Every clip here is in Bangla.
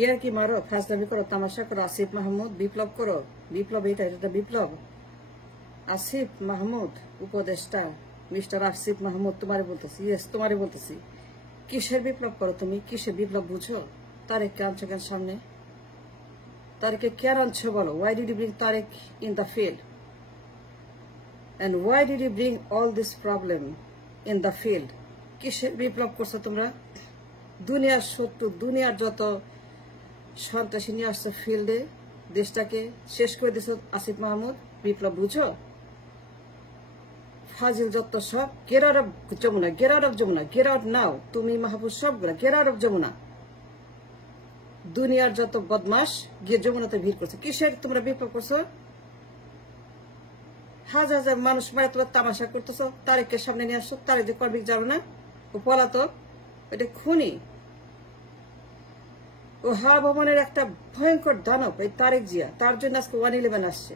ইয়ার কি মারো, ফাজলামি করো, তামাশা করো, আসিফ মাহমুদ বিপ্লব করো, বিপ্লব এটা বিপ্লব। আসিফ মাহমুদ উপদেষ্টা মিস্টার আসিফ মাহমুদ তোমারে বলতেছি, ইয়েস তোমারে বলতেছি, কিসের বিপ্লব করো তুমি? কিসের বিপ্লব বুঝো? তারেককে আনছো কেন সামনে? তারেককে কেন আনছো বলো? Why did you bring Tarek in the field? And why did you bring all this problem in the field? কিসের বিপ্লব করছো তোমরা? দুনিয়ার শত্রু, দুনিয়ার যত সন্ত্রাসী নিয়ে আসছে ফিল্ডে, দেশটাকে শেষ করে দিয়েছ আসিফ মাহমুদ। বিপ্লব বুঝো? ফাজিল যত সব, get out of Jamuna, get out of Jamuna, get out now. তুমি মাহবুব সবগুলা গেট আউট অফ যমুনা। দুনিয়ার যত বদমাস গিয়ে যমুনাতে ভিড় করছে। কিসের তোমরা বিপ্লব করছো? হাজার হাজার মানুষ মারা তোমার তামাশা করতেছ। তারেককে সামনে নিয়ে আসছো। তারেক যে কর্মিক যাবে না, ও পলাতক, এটা খুনি, ও হাওয়া ভবনের একটা ভয়ঙ্কর দানব এই তারেক জিয়া। তার জন্য আজকে 111 আসছে,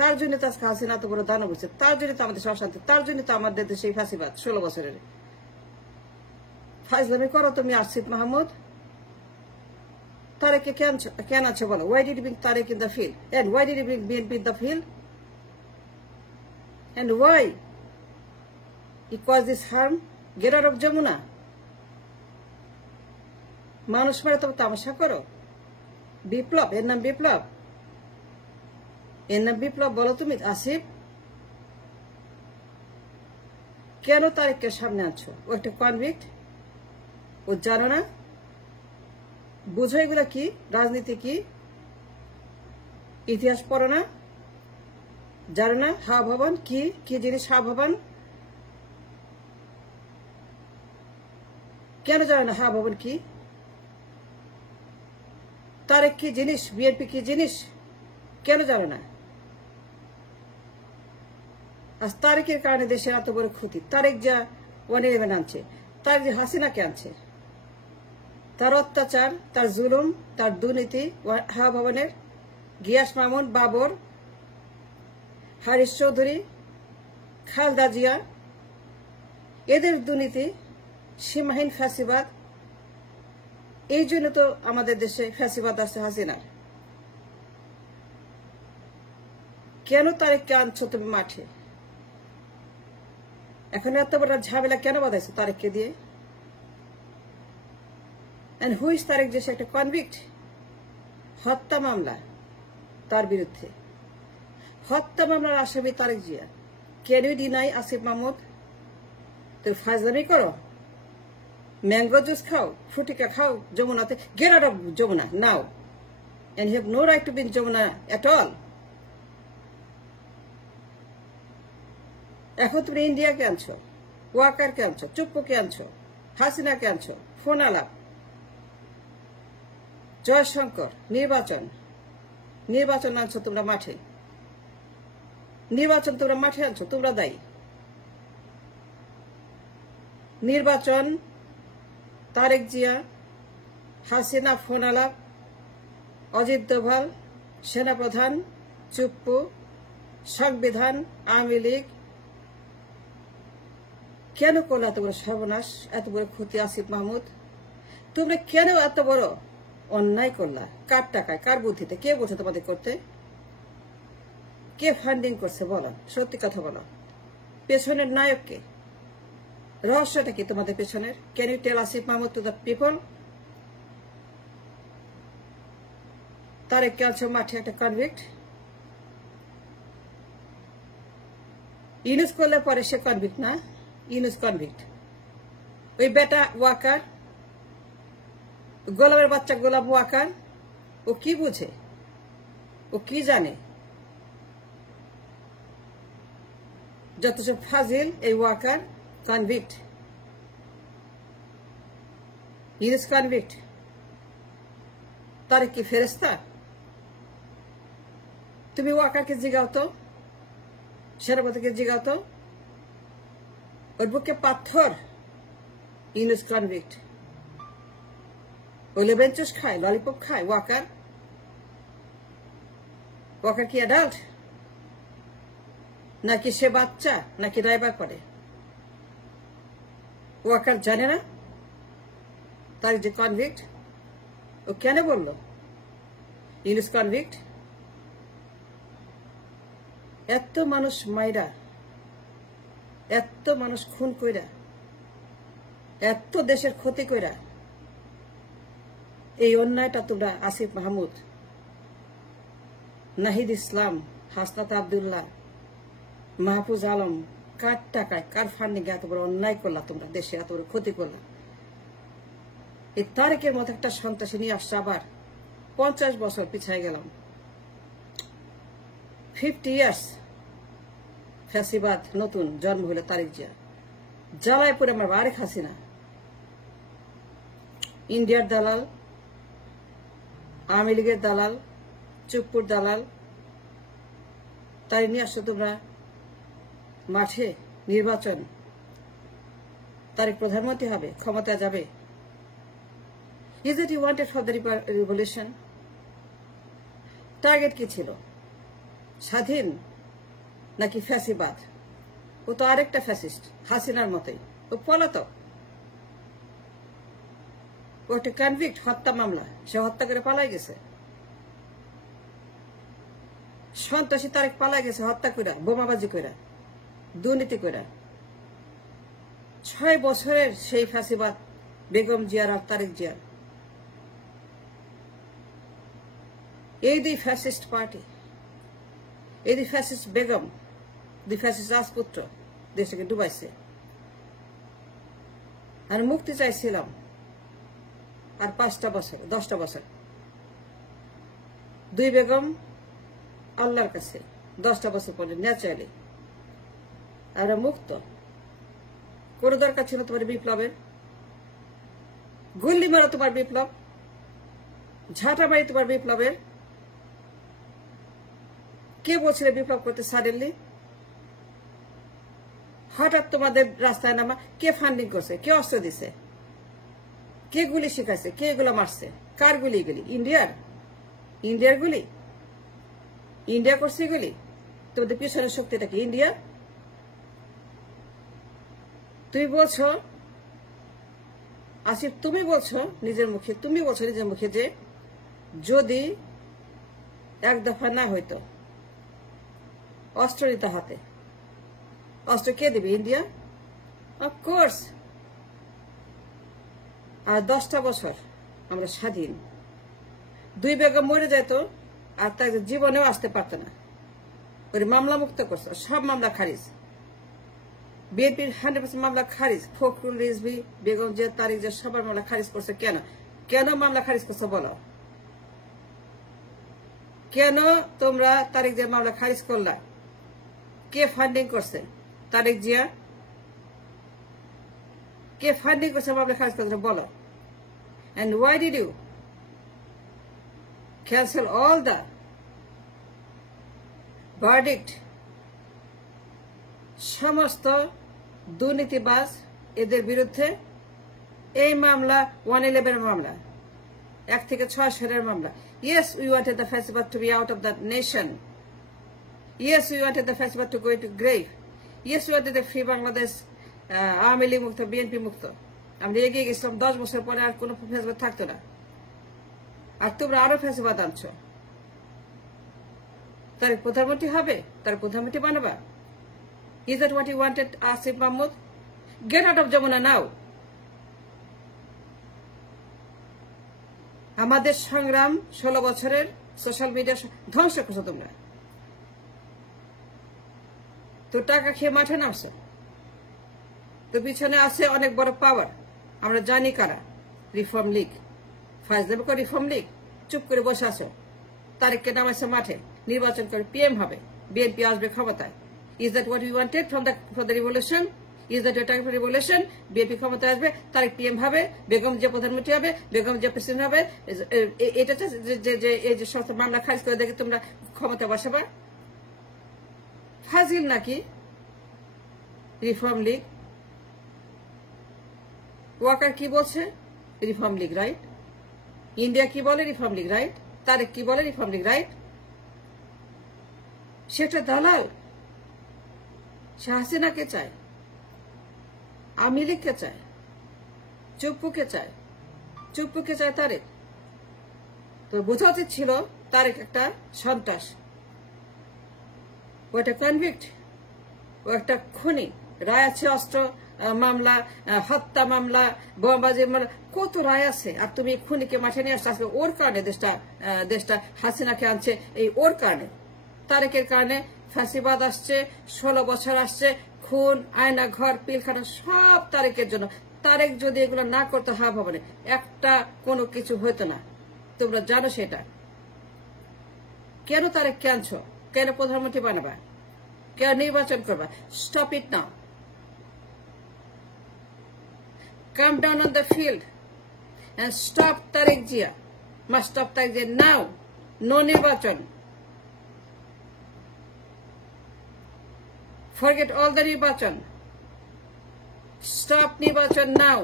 তার জন্য তো আজকে হাসিনা এত বড় দানব হচ্ছে, তার জন্য তো আমাদের অশান্তি, তার জন্য তো আমাদের দেশে এই ফাঁসিবাদ 16 বছরের। ফাইজলামি করো তুমি আসিফ মাহমুদ। তারেককে কেন আছো বলো? Why did you bring Tarek in the field? And why did you bring BNP in the field? And why it caused this harm? Get out of Jamuna. মানুষ মারে তবে তামাশা করো। বিপ্লব, এর নাম বিপ্লব? এর নাম বিপ্লব বলো তুমি আসিফ? কেন তারেককে সামনে আনছো? ও একটা কনভিক্ট, ও জানো না? বুঝো এগুলা কি? রাজনীতি কি? ইতিহাস পড়ো না? জানো না হাওয়া ভবন কি? কি জিনিস হাওয়া ভবন? কেন জানো না হাওয়া ভবন কি? তারেক কি জিনিস? বিএনপি কি জিনিস? কেন জানো না? আজ তারেকের কারণে দেশের এত বড় ক্ষতি। তারেক যা 111 আনছে, তার যে হাসিনাকে আনছে, তার অত্যাচার, তার জুলুম, তার দুর্নীতি, হাওয়া ভবনের গিয়াস মামুন, বাবর, হারিস চৌধুরী, খালেদা জিয়া, এদের দুর্নীতি, সীমাহীন ফ্যাসিবাদ। এই জন্য তো আমাদের দেশে ফ্যাসিবাদ আছে হাসিনার। কেন তারেককে আনছো তুমি মাঠে? এখন এত বড় ঝামেলা কেন বাঁধাইছো তারেককে দিয়ে? And who is Tarek? যে সে একটা কনভিক্ট, হত্যা মামলা তার বিরুদ্ধে, হত্যা মামলার আসামি Tarique Zia. Can you deny Asif Mahmud? তোর ফাজলামি করো, ম্যাঙ্গো জুস খাও, ফুটিকা খাও যমুনাতে। Get out of Jamuna now, and you have no right to be in Jamuna at all. এখন তুমি ইন্ডিয়াকে আনছো, ওয়াকারকে আনছো, চুপ্পুকে আনছো, হাসিনাকে আনছো, ফোন আলাপ, জয়শঙ্কর, নির্বাচন আনছো তোমরা মাঠে। নির্বাচন তোমরা মাঠে আনছো, তোমরা দায়ী। নির্বাচন তারেক জিয়া, হাসিনা, ফোন আলাপ, অজিত দোভাল, সেনাপ্রধান, চুপ্পু, সংবিধান, আওয়ামী লীগ। কেন করলো এত বড় সর্বনাশ, এত বড় ক্ষতি আসিফ মাহমুদ? তোমরা কেন এত বড় অন্যায় করলা? কার টাকায়, কার বুদ্ধিতে? কে বলছে তোমাদের করতে? কে ফান্ডিং করছে বলো? সত্যি কথা বলো। পেছনের নায়ককে? রহস্যটা কি তোমাদের পেছনের? Can you tell Asif Mahmud to the people? তারেককে আনছো মাঠে, একটা কনভিক্ট। ইউনুস করলে পরে সে কনভিক্ট না? ইউনুস কনভিক্ট। ওই বেটা ওয়াকার, গোলামের বাচ্চা গোলাম ওয়াকার, ও কি বুঝে? ও কি জানে? যত সব ফাজিল এই ওয়াকার কনভিক্ট। ইউনুস কনভিক্ট, তারেক কি ফেরেস্তা? তুমি ওয়াকারকে জিগাও তো, সেনাপতিকে জিগাও তো, ওর বুকে পাথর। ইউনুস কনভিক্ট, ওই লেবেঞ্চুস খায়, ললিপপ খায় ওয়াকার। ওয়াকার কি অ্যাডাল্ট নাকি সে বাচ্চা, নাকি ড্রাইভার করে? ওয়াকার জানে না তার যে কনভিক্ট? ও কেন বলল? English convict. এত মানুষ মাইরা, এত মানুষ খুন কইরা, এত দেশের ক্ষতি কইরা এই অন্যায়টা তোমরা আসিফ মাহমুদ, নাহিদ ইসলাম, হাসনাত আব্দুল্লাহ, মাহফুজ আলম, কার টাকায় কার ফান্ডিং এত বড় অন্যায় করলা তোমরা, দেশে এত বড় ক্ষতি করলা। এই তারেকের মতো একটা সন্ত্রাসী নিয়ে আসছে আবার। 50 বছর পিছায় গেলাম, 50 ইয়ার্স ফ্যাসিবাদ নতুন জন্ম হলো তারেক জিয়া। জ্বালায় পরে আমার আরেক হাসিনা, ইন্ডিয়ার দালাল, আওয়ামী লীগের দালাল, চুপ্পুর দালাল, তাই নিয়ে আসছো তোমরা মাঠে। নির্বাচন, তারেক প্রধানমন্ত্রী হবে, ক্ষমতা যাবে। Is it you wanted for the revolution? Target কি ছিল? স্বাধীন নাকি ফ্যাসিবাদ? ও তো আরেকটা ফ্যাসিস্ট, হাসিনার মতোই। ও পলাতক, ও একটা কনভিক্ট, হত্যা মামলা, সে হত্যা করে পালাই গেছে। সন্ত্রাসী তারেক পালাই গেছে হত্যা কইরা, বোমাবাজি কইরা, দুর্নীতি কইরা। 6 বছরের সেই ফ্যাসিবাদ বেগম জিয়ার আর তারেক জিয়ার, এই দুই ফ্যাসিস্ট পার্টি, এই দুই ফ্যাসিস্ট বেগম, দুই ফ্যাসিস্ট রাজপুত্র দেশকে ডুবাইছে। আর মুক্তি চাইছিলাম আর 5টা বছর, 10টা বছর। দুই বেগম আল্লাহর কাছে 10টা বছর পরে ন্যাচারালি আমরা মুক্ত। কোনো দরকার ছিল তোমার বিপ্লবের? গুল্লি মারো তোমার বিপ্লব, ঝাঁটা মারি তোমার বিপ্লবের। কে বলছিল বিপ্লব করতে সাডেনলি? হঠাৎ তোমাদের রাস্তায় নামা। কে ফান্ডিং করছে? কে অস্ত্র দিছে? কে গুলি শিখাইছে? কে এগুলো মারছে? কার গুলি এগুলি? ইন্ডিয়ার গুলি? ইন্ডিয়া করছে এগুলি? তোমাদের পিছনের শক্তিটা কি ইন্ডিয়া? তুমি বলছো আসিফ, তুমি বলছো নিজের মুখে যে যদি এক দফা না হইতো অস্ত্র নিতে হাতে, অস্ত্র কে দেবে? India, of course. আর 10টা বছর আমরা স্বাধীন। দুই বেগম মরে যেত আর তার জীবনেও আসতে পারত না। ওই মামলা মুক্ত করছে, সব মামলা খারিজ। বিএনপির 100% মামলা খারিজ। ফখরুল, রিজভী, বেগম জিয়া, তারেক জিয়া সবার মামলা খারিজ করছে। কেন? কেন মামলা খারিজ করছে বলো? কেন তোমরা তারেক জিয়ার মামলা খারিজ করলা? কে ফান্ডিং করছে? তারেক জিয়া। কে ফান্ডিং করছে মামলা খারিজ করছে বলো? And why did you cancel all the verdict? সমস্ত দুর্নীতিবাজ এদের বিরুদ্ধে এই মামলা 111 মামলা, 1 থেকে 6 সালের মামলা। Yes, we wanted the festival to be out of the nation. Yes, we wanted the festival to go into grave. Yes, we wanted the free Bangladesh, Awami League মুক্ত, বিএনপি মুক্ত। আমরা এগিয়ে গেছিলাম। 10 বছর পরে আর কোনো ফেসবাদ থাকতো না। আর তোমরা আরো ফেসবাদ আনছো। তার প্রধানমন্ত্রী হবে, তার প্রধানমন্ত্রী বানাবা। Is that what you wanted, Asif Mahmood? Get out of Jamuna now. আমাদের সংগ্রাম 16 বছরের সোশ্যাল মিডিয়া ধ্বংস করছো তোমরা। তো টাকা খেয়ে মাঠে নামছে। তো পিছনে আছে অনেক বড় পাওয়ার। আমরা জানি কারা। রিফর্ম লীগ, ফাজলামি করে রিফর্ম লীগ চুপ করে বসে আছো। তারেককে নামাইছে মাঠে, নির্বাচন করে পিএম হবে, বিএনপি আসবে ক্ষমতায়। Is that what we wanted from the revolution? Is that your time for revolution? BNP ক্ষমতায় আসবে, তারেক পিএম হবে, বেগম জিয়া প্রধানমন্ত্রী হবে, বেগম জিয়া প্রেসিডেন্ট হবে। এটা যে এই যে সমস্ত মামলা খারিজ করে দেখে তোমরা ক্ষমতা বসাবা? ফাজিল নাকি রিফর্ম লীগ? ওয়াকার কি বলছে? Reform League, right? ইন্ডিয়া কি বলে? Reform League, right? তারেক কি বলে? Reform League, right? সেটা দালাল। সে হাসিনাকে চায়, আওয়ামী লীগকে চায়, চুপ্পুকে চায় তারেক। তো বোঝা উচিত ছিল তারেক একটা সন্ত্রাস, ও একটা কনভিক্ট, ও একটা খুনি। রায় আছে অস্ত্র মামলা, হত্যা মামলা, বোমাবাজি মামলা, কত রায় আছে। আর তুমি খুনিকে মাঠে নিয়ে আসছো আজকে ওর কারণে। দেশটা হাসিনাকে আনছে এই ওর কারণে, তারেকের কারণে। ফাঁসিবাদ আসছে, 16 বছর আসছে, খুন, আয়না ঘর, পিলখানা, সব তারেকের জন্য। তারেক যদি এগুলো না করতে হাব হবে না, একটা কোনো কিছু হইতো না। তোমরা জানো সেটা। কেন তারেককে আনছো? কেন প্রধানমন্ত্রী বানাবা? কেন নির্বাচন করবা? Stop it now. Come down on the field and stop Tariq Jia. Must stop Tariq Jia now. No nirbachan. Forget all the nirbachan. Stop nirbachan now.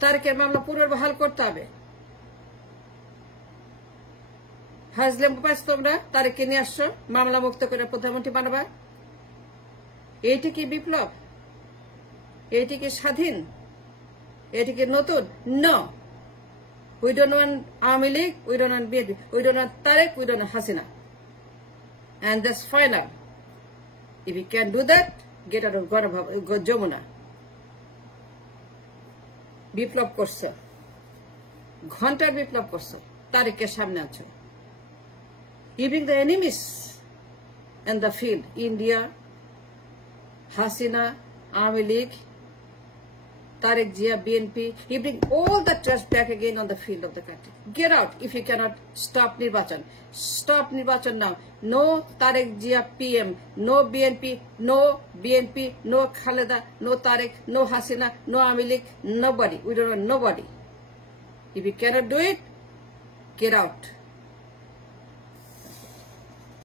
তারেকের মামলা পুনর্বহাল করতে হবে। হাজলে পাস তোমরা তারেককে নিয়ে আসছো, মামলা মুক্ত করে প্রধানমন্ত্রী বানাবা। এইটা কি বিপ্লব? এটি কি স্বাধীন? এটি কি নতুন? No, we don't want Awami League, we don't want BNP, we don't want Tarek, we don't want Hasina. And that's final. If you can do that, get out of Jamuna. বিপ্লব করছো, ঘন্টার বিপ্লব করছো, তারেকের সামনে আছো। You bring the enemies in the field, India, Hasina, Aami League, Tariq Jia, BNP. You bring all the trust back again on the field of the country. Get out if you cannot stop Nirbachan. Stop Nirbachan now. No Tariq Jia PM, no BNP, no Khaleda, no Tariq, no Hasina, no Aami League, nobody. We don't want nobody. If you cannot do it, get out.